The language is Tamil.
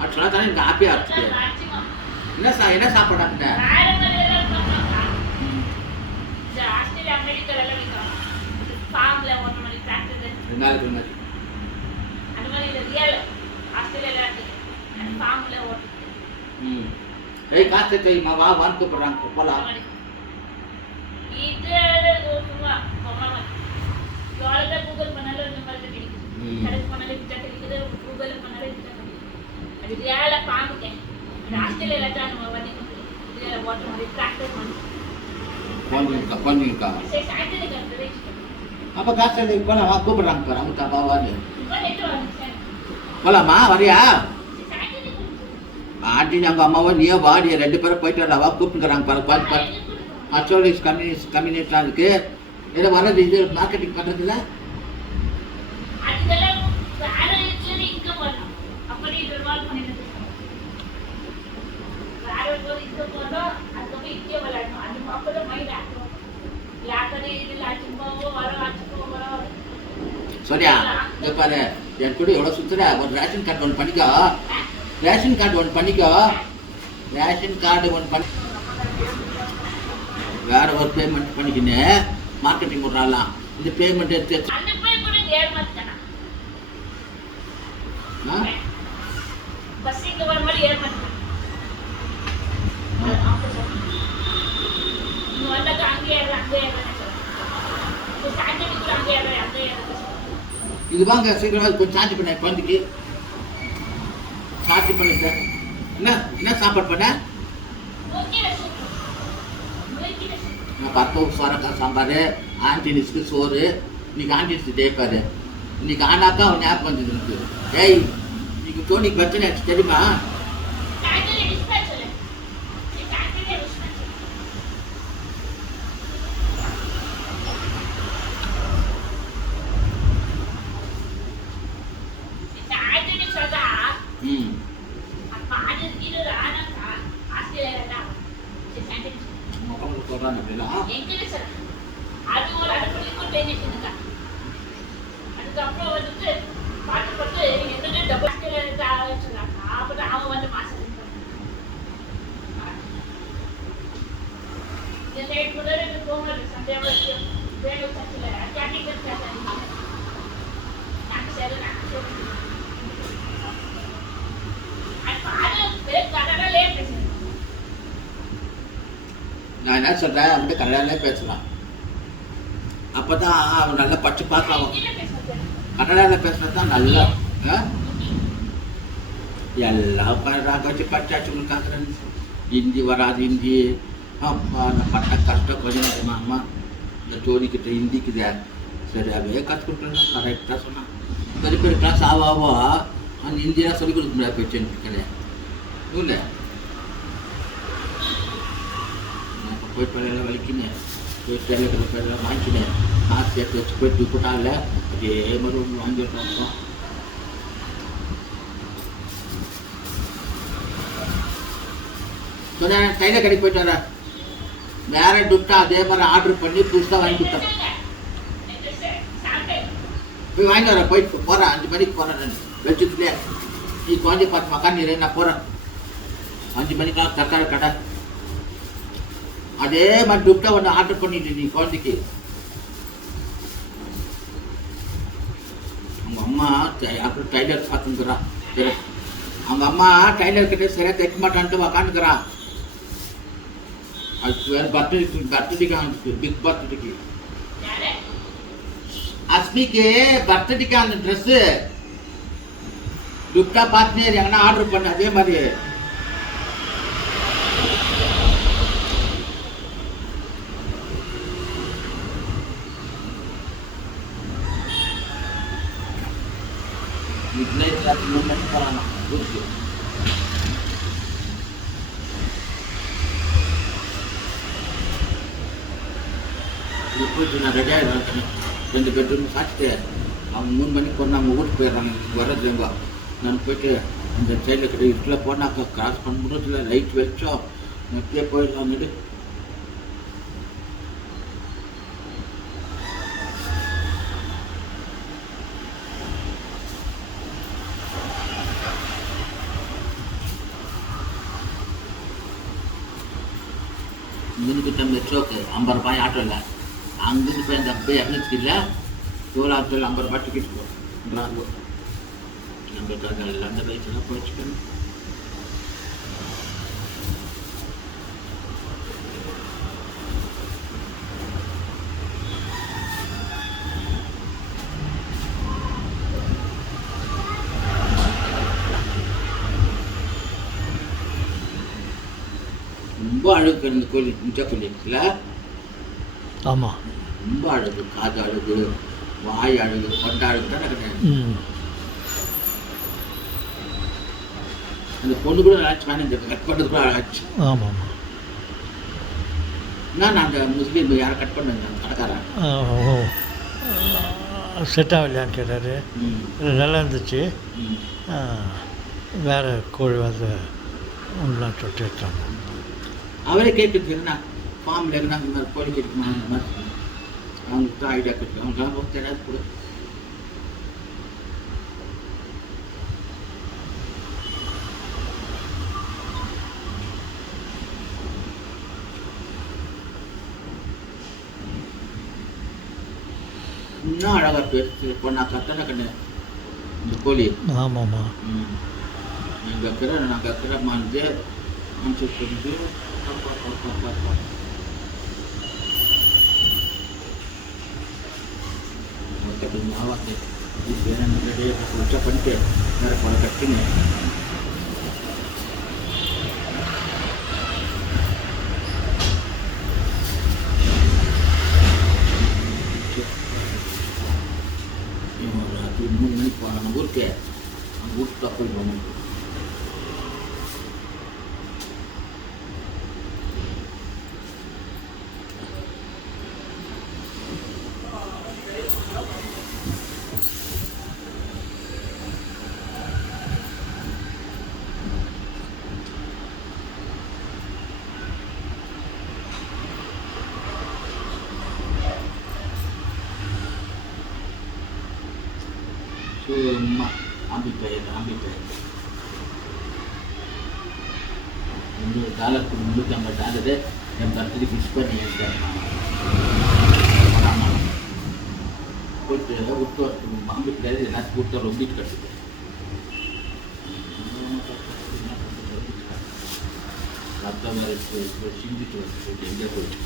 அது சொன்னா தானே எனக்கு ஹாப்பியாக இருக்குது. என்ன சாப்பிட்றாங்க? ரெண்டு நாளுக்கு முன்னாடி ஏய் காசு தெரியுமா? வான்னு கூப்பிட்றாங்க, போகலாம். கூகுள் பண்ணாலும் இந்த மாதிரி கிடைக்குது, கடைக்கு பண்ணாலும் இதுதான் கிடைக்குது, கூகுள் பண்ணாலும் இதுதான் கிடைக்குது. அது ரியலா பாம்புட்டேன். ஆஸ்திரேலியால தான் நம்ம பண்ணி கொடுக்குறோம். வாட்டர் மாதிரி ட்ராக்டர் பண்ணிருக்கா. அப்போ காசு போகலாம், கூப்பிட்றாங்க பாரு, அவங்க தாப்பாவான்னு போகலாமா? வரியா? ஆண்டி அவங்க அம்மாவோ நீயோ வாடிய, 2 பேரும் போயிட்டு வரவா கூப்பிட்டுக்கிறாங்க பாரு. பார்த்து அச்சோலிஸ் கம்யூனிட்டிலாம் இருக்கு. இதில் வர்றது இது மார்க்கெட்டிங் பண்ணுறதுல சரியா? இங்கே பாரு, என் கூட எவ்வளோ சுற்றுற. ஒரு ரேஷன் கார்டு ஒன்று பண்ணிக்கோ. ரேஷன் கார்டு ஒன்று பண்ணிக்கோ. ரேஷன் கார்டு ஒன்று பண்ணி வேற ஒரு பேமெண்ட் பண்ணிக்கின்னு மார்க்கெட்டிங் போடுறாலாம். இந்த பேமெண்ட் எடுத்து இது வாங்க சீக்கிரமா கொஞ்சம் சார்ஜ் பண்ண குழந்தைக்கு. சார்ஜ் பண்ணிட்டேன். என்ன சாப்பாடு பண்ண? பத்து சொரக்காய் சாம்பார், ஆண்டினிஸ்க்கு சோறு. இன்னைக்கு ஆண்டினிஸ்க்கு தேய்ப்பாரு. இன்னைக்கு ஆனாக்கா அவன் ஞாபகம் வந்து இருக்கு. ஏய், இன்னைக்கு தோனிக்கு பிரச்சனை ஆச்சு தெரியுமா? சொல்றாங்க அப்படின்னா அதுக்கப்புறம் வந்துட்டு பாட்டு போட்டு என்னன்னு டபுள் அப்பதான் அவன் வந்து மாசம் போகும்போது சந்தையோட வேலை கேட்டிங் நான் என்ன சொல்றேன், வந்து கன்னடாலே பேசலாம். அப்பதான் அவன் நல்லா பச்சு பார்க்கலாம். கன்னடாவில் பேசுறது தான் நல்லா. எல்லாம் ராகச்சு பச்சாச்சு காக்குறேன். ஹிந்தி வராது. ஹிந்தி அப்பா நான் பட்ட கஷ்டம் கொஞ்சம் நேரமா. அம்மா இந்த டோனிக்கிட்ட ஹிந்திக்குதே சரியாகவே கற்றுக்கிட்டேன். கரெக்டாக சொன்னான். பெரிய பெரிய கிளாஸ் ஆவாவோ அந்த ஹிந்தியெல்லாம் சொல்லிக் கொடுக்க முடியாது போயிடுச்சு எனக்கு கிடையாது. இல்லை போய் பழையெல்லாம் வலிக்கினேன். போய் பேரெல்லாம் வாங்கிக்கினேன். காசு சேர்த்து வச்சு போய் தூக்கிட்டால அதே மாதிரி ஒன்று வாங்கிட்டோம். கொஞ்சம் டைலர் கடைக்கு போயிட்டு வரேன். வேற துட்டா அதே மாதிரி ஆர்டர் பண்ணி புதுசாக வாங்கி கொடுத்தேன். போய் வாங்கி வரேன். போயிட்டு போகிறேன். 5 மணிக்கு போகிறேன். நான் வெளிச்சத்துலேயே நீ குழந்தை பார்த்து மக்கான் நீர் நான் போகிறேன். 5 மணிக்கெலாம் தக்காளி கடை அதே மாதிரி துட்டா ஒன்று ஆர்டர் பண்ணிட்டு நீ குழந்தைக்கு. அவங்க அம்மா அப்புறம் டைலர் பார்த்துக்கிறான். சரி அவங்க அம்மா டைலர் கிட்ட சரியாக தைக்க மாட்டான்ட்டு உக்காந்துக்கிறான். அதுக்கு வேறு பர்த்டேக்கு பிக் பர்த்டேக்கு அஸ்மிக்கு பர்த்டேக்கு அந்த ட்ரெஸ்ஸு துட்டா பார்த்துனே எங்கன்னா ஆர்டர் பண்ண அதே மாதிரி. போறானா ஊருக்கு. போயிட்டு நான் ரெடியாக இருக்கேன். 2 பெட்ரூம் சாப்பிட்டு அவங்க 3 மணிக்கு போனால் அவங்க வீட்டுக்கு போயிடுறாங்க. வர்றதுங்க நான் போயிட்டு இந்த சைடில் கிட்ட வீட்டில் போனாக்கா கிராஸ் பண்ண முடியல. லைட் வச்சோம் நெட்டிலே போயிடலாங்கிட்டு இங்கிருந்து போய் அந்த சோக்கு 50 ரூபாய் ஆட்டோ இல்லை, அங்கிருந்து போய் அந்த போய் இறங்கிச்சு இல்லை, சோலாத்தில் 50 ரூபாய் டிக்கெட் போகும். நம்மளுக்கு அதெல்லாம் அந்த வயசுலாம் போச்சுக்கணும். ரொம்ப அழகு இந்த கோயில், இந்த கோயிலுக்குல ஆமாம், ரொம்ப அழகு, காது அழகு, வாய் அழகு, கொண்ட அழகு தான் கிடையாது. அந்த பொண்ணு கூட அழைச்சி வேணும், இந்த கட் பண்ணுறது கூட அழைச்சி. ஆமாம் ஆமாம். நான் அந்த முஸ்லீம் யாரை கட் பண்ணுங்க அந்த கடைக்காரன். செட் ஆகலையான்னு கேட்டார். நல்லா இருந்துச்சு, வேறு கோழி வந்து ஒன்றுலாம் சொல்லிட்டு எடுத்தாங்க. அவரே கேட்குறது என்ன ஃபார்மில் இருந்தால் அந்த மாதிரி கோழி கேட்குமா, அந்த மாதிரி அவங்களுக்கு தான் ஐடியா கேட்குது. அவங்களாம் தெரியாது கூட. இன்னும் அழகாக பேசு பொண்ணா கத்தனை கண்ணு இந்த கோழி. ஆமாம்மா. நாங்கள் இருக்கிற வந்து அனுப்பிச்சு மாவாத்து ரெடியாக பண்ணிட்டு வேறு போல கட்டுங்க. ராத்திரி 3 மணிக்கு போனாங்க ஊருக்கு, அங்கே ஊருக்கு தான் போய் போகணும். சும்மா ஆம்பிப்பயிர் $300 $350 என் பர்த்டே ஃபிக்ஸ் பண்ணி போட்டு விட்டு வரணும். ஆம்பிப்பயிர் எல்லாத்தையும் கூட்ட ரொம்பிட்டு கட்டுது. ரத்தம் சிந்திட்டு வந்து எங்கே போயிட்டு